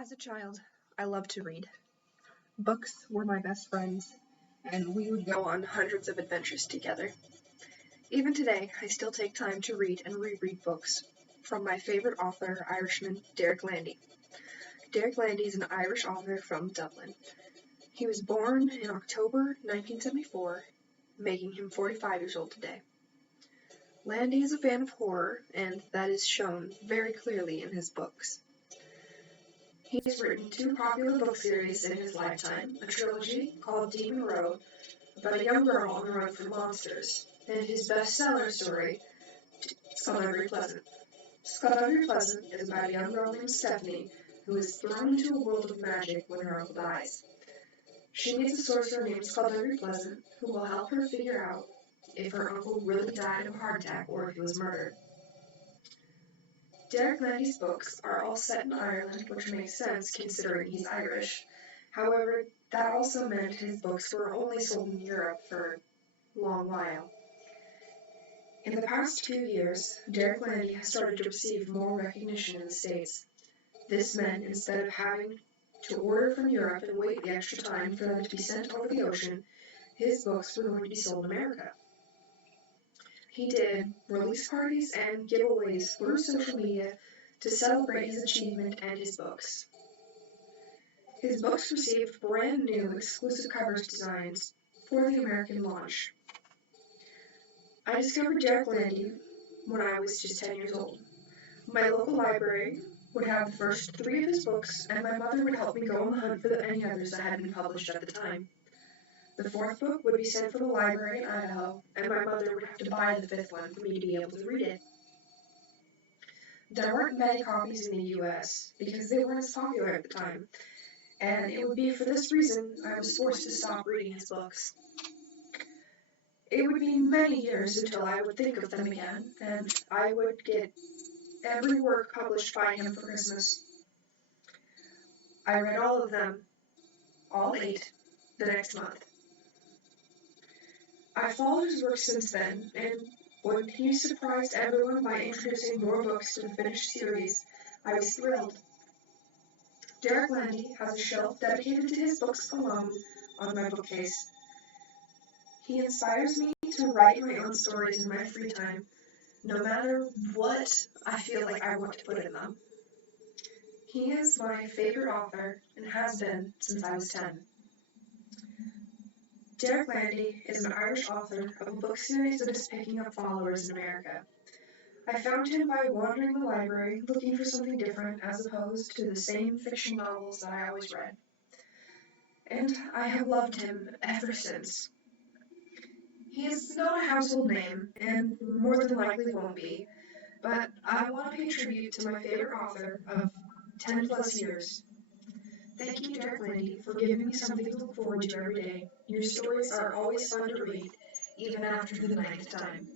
As a child, I loved to read. Books were my best friends, and we would go on hundreds of adventures together. Even today, I still take time to read and reread books from my favorite author, Irishman Derek Landy. Derek Landy is an Irish author from Dublin. He was born in October 1974, making him 45 years old today. Landy is a fan of horror, and that is shown very clearly in his books. He has written two popular book series in his lifetime, a trilogy called Demon Road, about a young girl on the run from monsters, and his bestseller story, Skullduggery Pleasant. Skullduggery Pleasant is about a young girl named Stephanie who is thrown into a world of magic when her uncle dies. She meets a sorcerer named Skullduggery Pleasant who will help her figure out if her uncle really died of a heart attack or if he was murdered. Derek Landy's books are all set in Ireland, which makes sense considering he's Irish. However, that also meant his books were only sold in Europe for a long while. In the past few years, Derek Landy has started to receive more recognition in the States. This meant instead of having to order from Europe and wait the extra time for them to be sent over the ocean, his books were going to be sold in America. He did release parties and giveaways through social media to celebrate his achievement and his books. His books received brand new exclusive covers designs for the American launch. I discovered Derek Landy when I was just 10 years old. My local library would have the first 3 of his books, and my mother would help me go on the hunt for any others that hadn't been published at the time. The 4th book would be sent from the library in Idaho, and my mother would have to buy the 5th one for me to be able to read it. There weren't many copies in the US because they weren't as popular at the time, and it would be for this reason I was forced to stop reading his books. It would be many years until I would think of them again, and I would get every work published by him for Christmas. I read all of them, all 8, the next month. I followed his work since then, and when he surprised everyone by introducing more books to the finished series, I was thrilled. Derek Landy has a shelf dedicated to his books alone on my bookcase. He inspires me to write my own stories in my free time, no matter what I feel like I want to put in them. He is my favorite author and has been since I was 10. Derek Landy is an Irish author of a book series that is picking up followers in America. I found him by wandering the library looking for something different as opposed to the same fiction novels that I always read. And I have loved him ever since. He is not a household name, and more than likely won't be, but I want to pay tribute to my favorite author of 10 plus years. Thank you, Derek Landy, for giving me something to look forward to every day. Your stories are always fun to read, even after the 9th time.